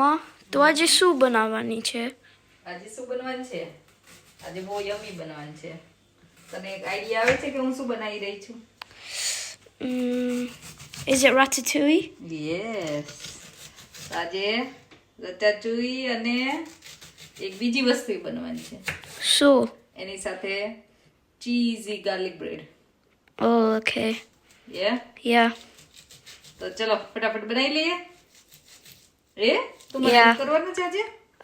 માં તો આજે શું બનાવવાની છે? આજે શું બનવાનું છે? આજે બહુ યમી બનવાનું છે. તને એક આઈડિયા આવે છે કે હું શું બનાવી રહી છું? Is it ratatouille? યસ. આજે રતાચુઈ અને એક બીજી વસ્તુ બનવાની છે. શું? એની સાથે cheesy garlic bread. Oh, okay. Yeah. Yeah. તો ચલો ફટાફટ બનાવી લઈએ. તું મને Yeah. હેલ્પ કરવાનું છે આજે?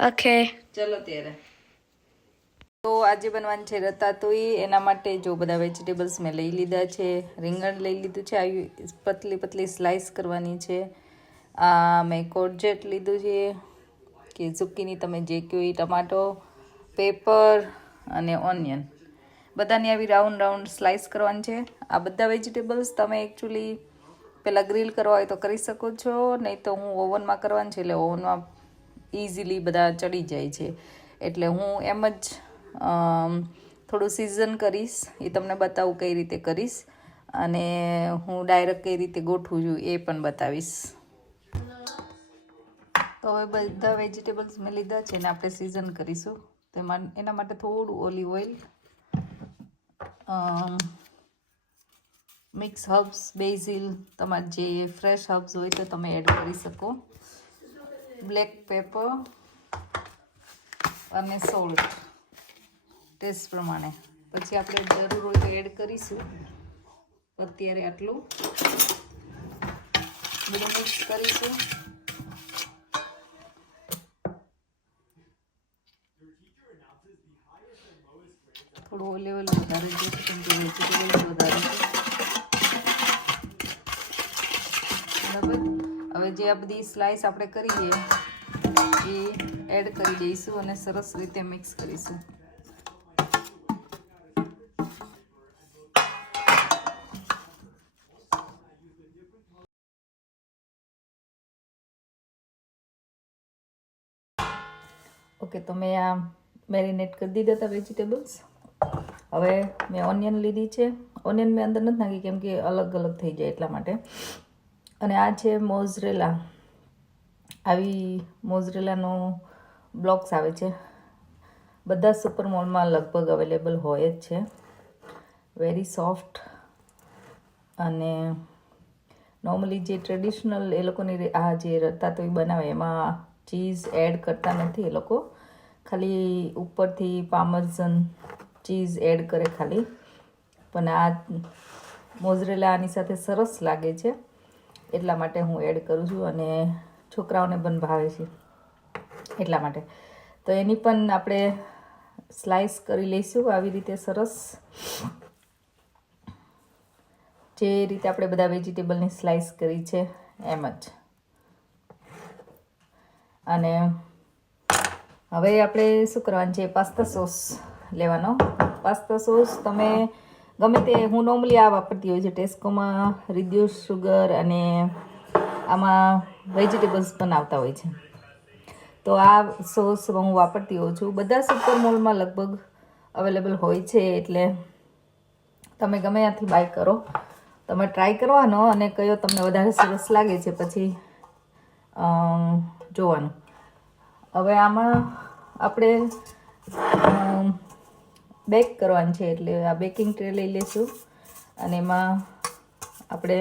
Okay. ચલો ત્યારે. તો આજે બનવાનું છે રતાતુઈ. એના માટે જો બધા વેજીટેબલ્સ મેં લઈ લીધા છે. રીંગણ લઈ લીધું છે, આવી પતલી પતલી સ્લાઇસ કરવાની છે. મેં કોર્જેટ લીધું છે કે ઝુક્કીની, તમે જે કહો એ, ટમાટો, પેપર અને ઓનિયન, બધાની આવી રાઉન્ડ રાઉન્ડ સ્લાઇસ કરવાની છે. આ બધા વેજીટેબલ્સ તમે એકચ્યુઅલી પહેલાં ગ્રીલ કરવા હોય તો કરી શકો છો, નહીં તો હું ઓવનમાં કરવાનું છે, એટલે ઓવનમાં ઇઝીલી બધા ચડી જાય છે. એટલે હું એમ જ થોડું સિઝન કરીશ, એ તમને બતાવું કઈ રીતે કરીશ, અને હું ડાયરેક્ટ કઈ રીતે ગોઠવું છું એ પણ બતાવીશ. તો હવે બધા વેજીટેબલ્સ મેં લીધા છે ને આપણે સિઝન કરીશું. તેમાં એના માટે થોડું olive oil, mix herbs, basil, તમારે જે ફ્રેશ હર્બ્સ હોય તો તમે એડ કરી શકો, બ્લેક પેપર અને સોલ્ટ ટેસ્ટ પ્રમાણે. પછી આપણે જરૂર હોય તો એડ કરીશું. અત્યારે આટલું બધું મિક્સ કરીશું. થોડું ઓલિવ ઓઇલ વધારે જોઈશે કેમ કે વેજીટેબલ્સ વધારે છે. બરાબર. હવે જે આ બધી સ્લાઇસ આપણે કરીએ એ એડ કરી દઈશું અને સરસ રીતે મિક્સ કરીશું. ઓકે, તો મેં આ મેરિનેટ કરી દીધા હતા વેજીટેબલ્સ. હવે મેં ઓનિયન લીધી છે. ઓનિયન મેં અંદર નથી નાખી કેમ કે અલગ અલગ થઈ જાય એટલા માટે. અને આ છે મોઝરેલા. આવી મોઝરેલાનો બ્લોક્સ આવે છે, બધા સુપર મોલમાં લગભગ અવેલેબલ હોય જ છે. Very soft. અને નોર્મલી જે ટ્રેડિશનલ એ લોકોની આ જે રતાતોઈ બનાવે એમાં ચીઝ એડ કરતા નથી એ લોકો, ખાલી ઉપરથી પાર્મેઝન ચીઝ એડ કરે ખાલી. પણ આ મોઝરેલા આની સાથે સરસ લાગે છે એટલા માટે હું એડ કરું છું, અને છોકરાઓને પણ ભાવે છે એટલા માટે. તો એની પણ આપણે સ્લાઇસ કરી લઈશું આવી રીતે સરસ, જે રીતે આપણે બધા વેજીટેબલની સ્લાઇસ કરી છે એમ જ. અને હવે આપણે શું કરવાનું છે, પાસ્તા સોસ લેવાનો. પાસ્તા સોસ તમે ગમે તે, હું નોર્મલી આ વાપરતી હોય છે ટેસ્કોમાં, રિડ્યુસ શુગર, અને આમાં વેજીટેબલ્સ પણ આવતા હોય છે. તો આ સોસ હું વાપરતી હોઉં છું. બધા સુપર મોલમાં લગભગ અવેલેબલ હોય છે, એટલે તમે ગમે ત્યાંથી બાય કરો. તમે ટ્રાય કરવાનો અને કયો તમને વધારે સરસ લાગે છે પછી જોવાનું. હવે આમાં આપણે બેક કરવાનું છે, એટલે આ બેકિંગ ટ્રે લઈ લઈશું અને એમાં આપણે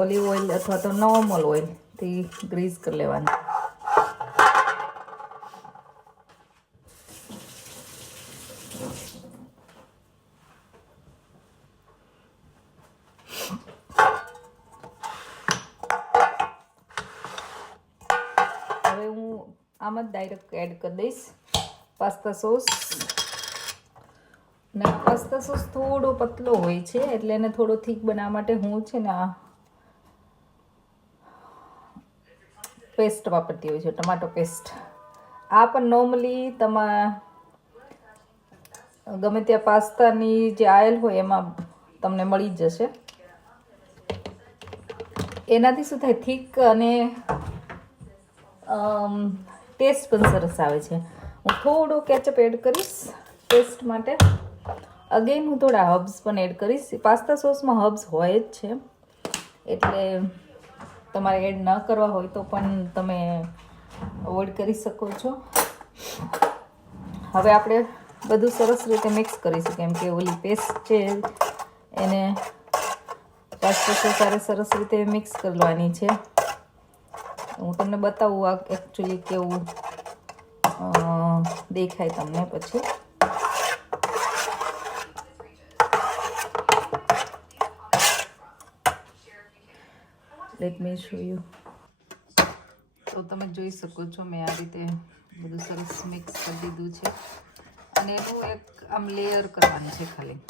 ઓલિવ ઓઇલ અથવા તો નોર્મલ ઓઇલથી ગ્રીઝ કરી લેવાનું. હવે હું આમ જ ડાયરેક્ટ એડ કરી દઈશ પાસ્તા સોસ. ને પાસ્તા સોસ થોડો પતલો હોય છે, એટલે એને થોડો થીક બનાવવા માટે હું છે ને આ પેસ્ટ વાપરતી હોય છે, ટમાટો પેસ્ટ. આ પણ નોર્મલી તમારા ગમે ત્યાં પાસ્તાની જે આયલ હોય એમાં તમને મળી જશે. એનાથી શું થાય, થીક અને ટેસ્ટ પણ સરસ આવે છે. હું થોડો કેચઅપ એડ કરીશ ટેસ્ટ માટે. અગેન હું થોડા હર્બ્સ પણ એડ કરીશ. પાસ્તા સોસમાં હર્બ્સ હોય જ છે, એટલે તમારે એડ ન કરવા હોય તો પણ તમે અવોઇડ કરી શકો છો. હવે આપણે બધું સરસ રીતે મિક્સ કરીશું, કેમ કે ઓલી પેસ્ટ છે એને પાસ્તા સરસ રીતે મિક્સ કરવાની છે. હું તમને બતાવું આ એકચ્યુઅલી કેવું દેખાય તમને પછી. Let me show you. તો તમે જોઈ શકો છો મેં આ રીતે બધું સરસ મિક્સ કરી દીધું છે અને એનું એક આમ લેયર કરવાનું છે ખાલી.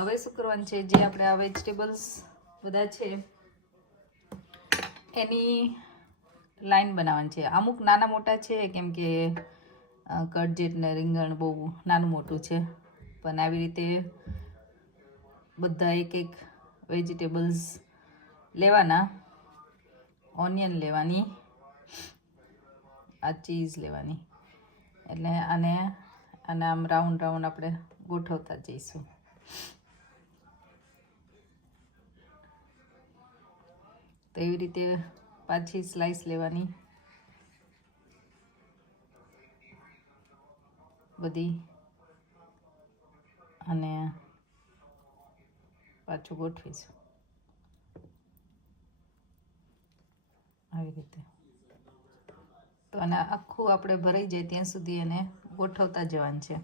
હવે શું કરવાનું છે, જે આપણે આ વેજીટેબલ્સ બધા છે એની લાઈન બનાવવાની છે. અમુક નાના મોટા છે કેમ કે કટજેટ ને રીંગણ બહુ નાનું મોટું છે, પણ આવી રીતે બધા એક એક વેજીટેબલ્સ લેવાના, ઓનિયન લેવાની, આ ચીઝ લેવાની, એટલે આને આમ રાઉન્ડ રાઉન્ડ આપણે ગોઠવતા જઈશું. તો એવી રીતે પાછી સ્લાઈસ લેવાની બધી અને પાછું ગોઠવીશું આવી રીતે. તો આને આખું આપણે ભરાઈ જાય ત્યાં સુધી એને ગોઠવતા જવાનું છે.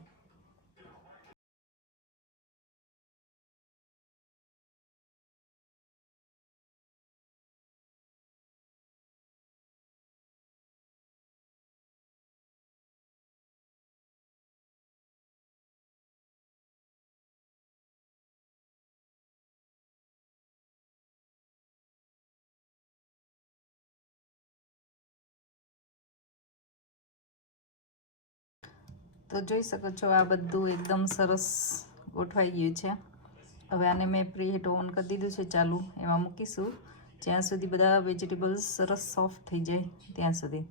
તો જોઈ શકો છો આ બધું એકદમ સરસ ગોઠવાઈ ગયું છે. હવે આને મેં પ્રીહીટ ઓવન કરી દીધું છે ચાલુ, એમાં મૂકીશું જ્યાં સુધી બધા વેજીટેબલ્સ સરસ સોફ્ટ થઈ જાય ત્યાં સુધી.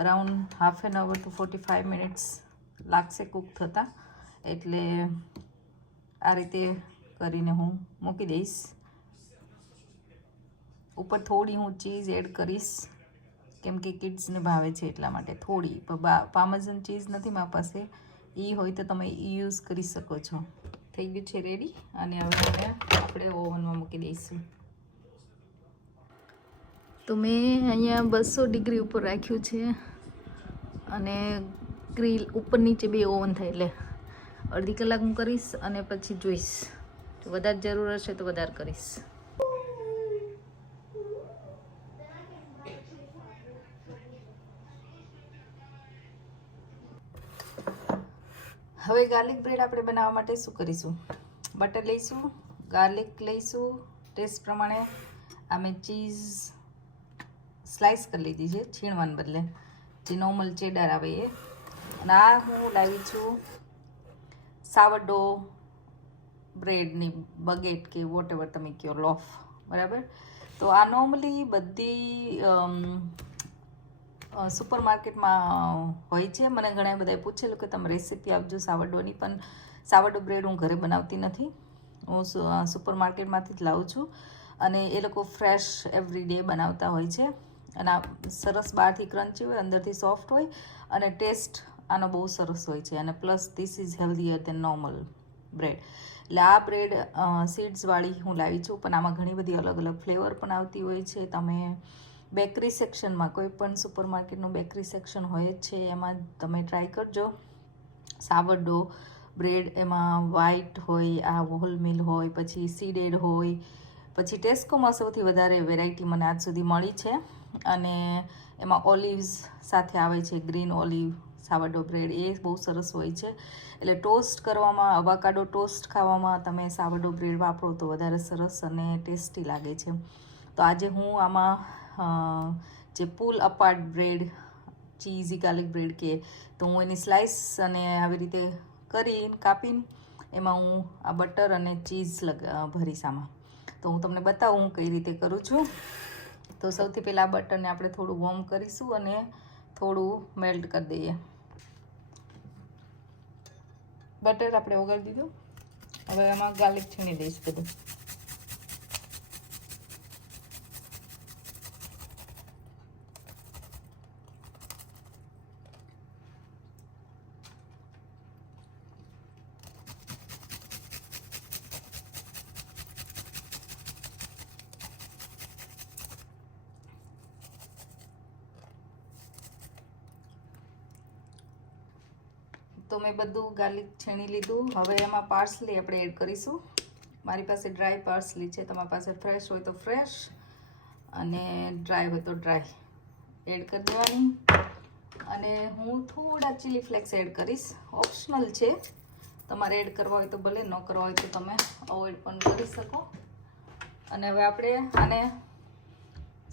Around half an hour to 45 minutes લાગશે કૂક થતાં. એટલે આ રીતે કરીને હું મૂકી દઈશ. ઉપર થોડી હું ચીઝ એડ કરીશ કેમ કે કિડ્સને ભાવે છે એટલા માટે. થોડી પાર્મેઝન ચીઝ નથી મારી પાસે, એ હોય તો તમે એ યુઝ કરી શકો છો. થઈ ગયું છે રેડી, અને હવે આપણે ઓવનમાં મૂકી દઈશું. તો મેં અહીંયા 200 ડિગ્રી ઉપર રાખ્યું છે અને ગ્રીલ ઉપર નીચે બે ઓવન થાય એટલે અડધી કલાક હું કરીશ અને પછી જોઈશ. વધારે જરૂર હશે તો વધારે કરીશ. હવે ગાર્લિક બ્રેડ આપણે બનાવવા માટે શું કરીશું, બટર લઈશું, ગાર્લિક લઈશું ટેસ્ટ પ્રમાણે. આ મેં ચીઝ સ્લાઈસ કરી લીધી છે છીણવાને બદલે, જે નોર્મલ ચેડર આવે એ. અને આ હું લાવી છું સાવરડો બ્રેડની બગેટ કે વોટ એવર તમે કહો, લોફ, બરાબર. તો આ નોર્મલી બધી સુપર માર્કેટમાં હોય છે. મને ઘણા બધાએ પૂછેલું કે તમે રેસીપી આપજો સાવરડોની, પણ સાવરડો બ્રેડ હું ઘરે બનાવતી નથી, હું સુપર માર્કેટમાંથી જ લાવું છું. અને એ લોકો ફ્રેશ એવરી ડે બનાવતા હોય છે. અને આ સરસ બહારથી ક્રન્ચી હોય, અંદરથી સોફ્ટ હોય, અને ટેસ્ટ આનો બહુ સરસ હોય છે. અને plus this is healthier than normal bread. એટલે આ બ્રેડ સીડ્સવાળી હું લાવી છું, પણ આમાં ઘણી બધી અલગ અલગ ફ્લેવર પણ આવતી હોય છે. તમે બેકરી સેક્શનમાં, કોઈ પણ સુપર માર્કેટનું બેકરી સેક્શન હોય જ છે, એમાં તમે ટ્રાય કરજો સાવરડો બ્રેડ. એમાં વ્હાઈટ હોય, આ હોલ મિલ હોય, પછી સીડેડ હોય, પછી ટેસ્કોમાં સૌથી વધારે વેરાયટી મને આજ સુધી મળી છે. અને એમાં ઓલિવ્સ સાથે આવે છે, ગ્રીન ઓલિવ સાવરડો બ્રેડ, એ બહુ સરસ હોય છે. એટલે ટોસ્ટ કરવામાં, અવાકાડો ટોસ્ટ ખાવામાં તમે સાવરડો બ્રેડ વાપરો તો વધારે સરસ અને ટેસ્ટી લાગે છે. તો આજે હું આમાં જે pull apart bread, cheesy garlic bread કે, તો હું એની સ્લાઈસ અને આવી રીતે કરીને કાપીને એમાં હું આ બટર અને ચીઝ ભરીશ આમાં. તો હું તમને બતાવું હું કઈ રીતે કરું છું. તો સૌથી પહેલાં બટરને આપણે થોડું વોર્મ કરીશું અને થોડું મેલ્ટ કરી દઈએ. બટર આપણે ઓગાળી દીધું. હવે એમાં ગાર્લિક છીણી દઈશ બધું. તો મેં બધું ગાર્લિક છીણી લીધું. હવે એમાં પાર્સલી આપણે એડ કરીશું. મારી પાસે ડ્રાય પાર્સલી છે, તમારી પાસે ફ્રેશ હોય તો ફ્રેશ અને ડ્રાય હોય તો ડ્રાય એડ કરી દેવાની. અને હું થોડા ચીલી ફ્લેક્સ એડ કરીશ, ઓપ્શનલ છે, તમારે એડ કરવા હોય તો ભલે, ન કરવા હોય તો તમે અવોઇડ પણ કરી શકો. અને હવે આપણે આને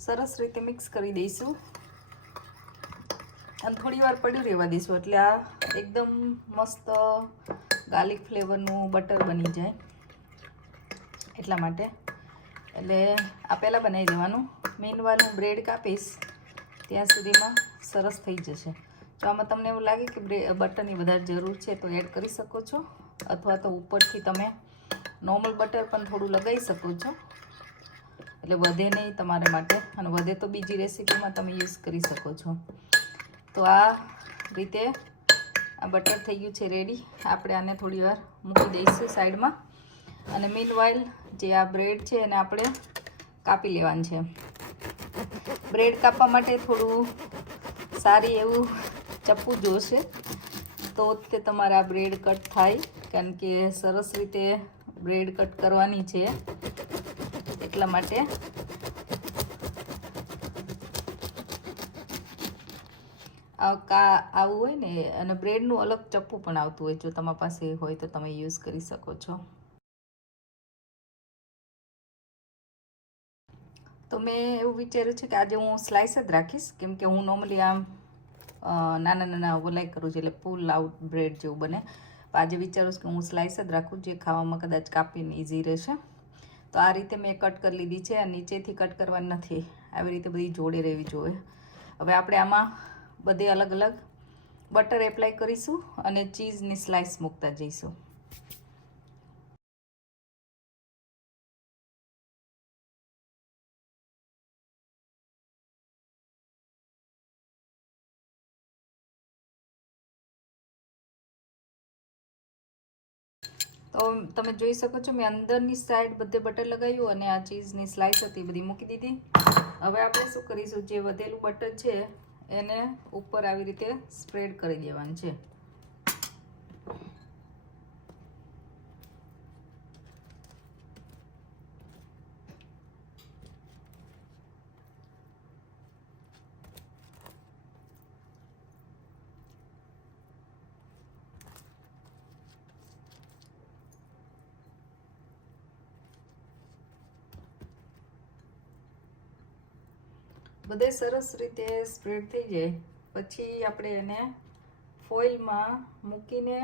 સરસ રીતે મિક્સ કરી દઈશું અને થોડી વાર પડ્યું રહેવા દઈશું, એટલે આ એકદમ મસ્ત ગાર્લિક ફ્લેવરનું બટર બની જાય એટલા માટે. એટલે આ પહેલાં બનાવી દેવાનું. મીનવાલ હું બ્રેડ કાપીશ ત્યાં સુધીમાં સરસ થઈ જશે. જો આમાં તમને એવું લાગે કે બટરની વધારે જરૂર છે તો એડ કરી શકો છો, અથવા તો ઉપરથી તમે નોર્મલ બટર પણ થોડું લગાવી શકો છો, એટલે વધે નહીં તમારા માટે, અને વધે તો બીજી રેસીપીમાં તમે યુઝ કરી શકો છો. તો આ રીતે આ બટર થઈ ગયું છે રેડી. આપણે આને થોડી વાર મૂકી દઈશું સાઈડમાં. અને મીનવાઇલ જે આ બ્રેડ છે એને આપણે કાપી લેવાનું છે. બ્રેડ કાપવા માટે થોડું સારી એવું ચપ્પુ જોશે, તો તે તમારા આ બ્રેડ કટ થાય, કારણ કે સરસ રીતે બ્રેડ કટ કરવાની છે એટલા માટે. આવું હોય ને, અને બ્રેડનું અલગ ચપ્પુ પણ આવતું હોય, જો તમારી પાસે હોય તો તમે યુઝ કરી શકો છો. તો મેં એવું વિચાર્યું છે કે આજે હું સ્લાઇસ જ રાખીશ, કેમ કે હું નોર્મલી આમ નાના નાના વલાઈ કરું છું, એટલે પુલ આઉટ બ્રેડ જેવું બને. આજે વિચારું છું કે હું સ્લાઇસ જ રાખું, જે ખાવામાં કદાચ કાપીને ઇઝી રહેશે. તો આ રીતે મેં કટ કરી લીધી છે, અને નીચેથી કટ કરવાની નથી, આવી રીતે બધી જોડે રહેવી જોઈએ. હવે આપણે આમાં બધે અલગ અલગ બટર એપ્લાય કરીશું અને ચીઝની સ્લાઇસ મૂકતા જઈશું. તો તમે જોઈ શકો છો મેં અંદરની સાઈડ બધે બટર લગાવ્યું અને આ ચીઝની સ્લાઇસ હતી બધી મૂકી દીધી. હવે આપણે શું કરીશું, જે વધેલું બટર છે એને ઉપર આવી રીતે સ્પ્રેડ કરી દેવાનું છે. બધે સરસ રીતે સ્પ્રેડ થઈ જાય પછી આપણે એને ફોઇલમાં મૂકીને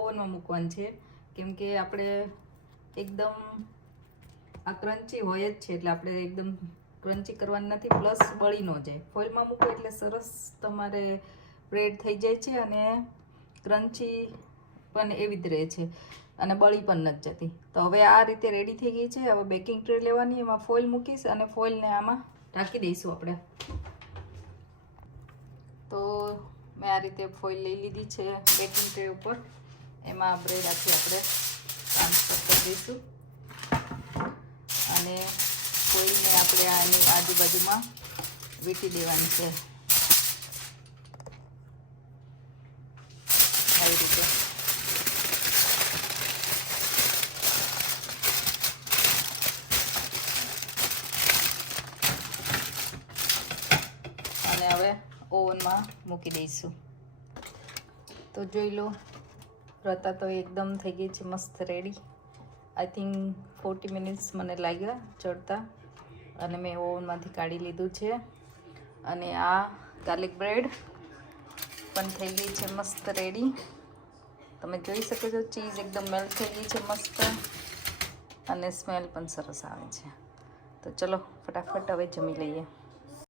ઓવનમાં મૂકવાનું છે, કેમ કે આપણે એકદમ આ ક્રન્ચી હોય જ છે, એટલે આપણે એકદમ ક્રન્ચી કરવાનું નથી, પ્લસ બળી ન જાય. ફોઇલમાં મૂકો એટલે સરસ તમારે બ્રેડ થઈ જાય છે, અને ક્રન્ચી પણ એવી જ રહે છે, અને બળી પણ નથી જતી. તો હવે આ રીતે રેડી થઈ ગઈ છે. હવે બેકિંગ ટ્રે લેવાની, એમાં ફોઇલ મૂકીશ અને ફોઇલને આમાં ઢાંકી દઈશું આપણે. તો મેં આ રીતે ફોઇલ લઈ લીધી છે બેકિંગ ટ્રે ઉપર, એમાં બ્રેડ આખી આપણે ટ્રાન્સફર કરી દઈશું અને ફોઇલને આપણે આની આજુબાજુમાં વીંટી દેવાની છે આવી રીતે. અને હવે ઓવનમાં મૂકી દઈશું. તો જોઈ લો, રતા તો એકદમ થઈ ગઈ છે મસ્ત રેડી. આઈ થિંક 40 મિનિટ્સ મને લાગ્યા ચડતા, અને મેં ઓવનમાંથી કાઢી લીધું છે. અને આ ગાર્લિક બ્રેડ પણ થઈ ગઈ છે મસ્ત રેડી. તમે જોઈ શકો છો ચીઝ એકદમ મેલ્ટ થઈ ગઈ છે મસ્ત, અને સ્મેલ પણ સરસ આવે છે. તો ચલો ફટાફટ હવે જમી લઈએ.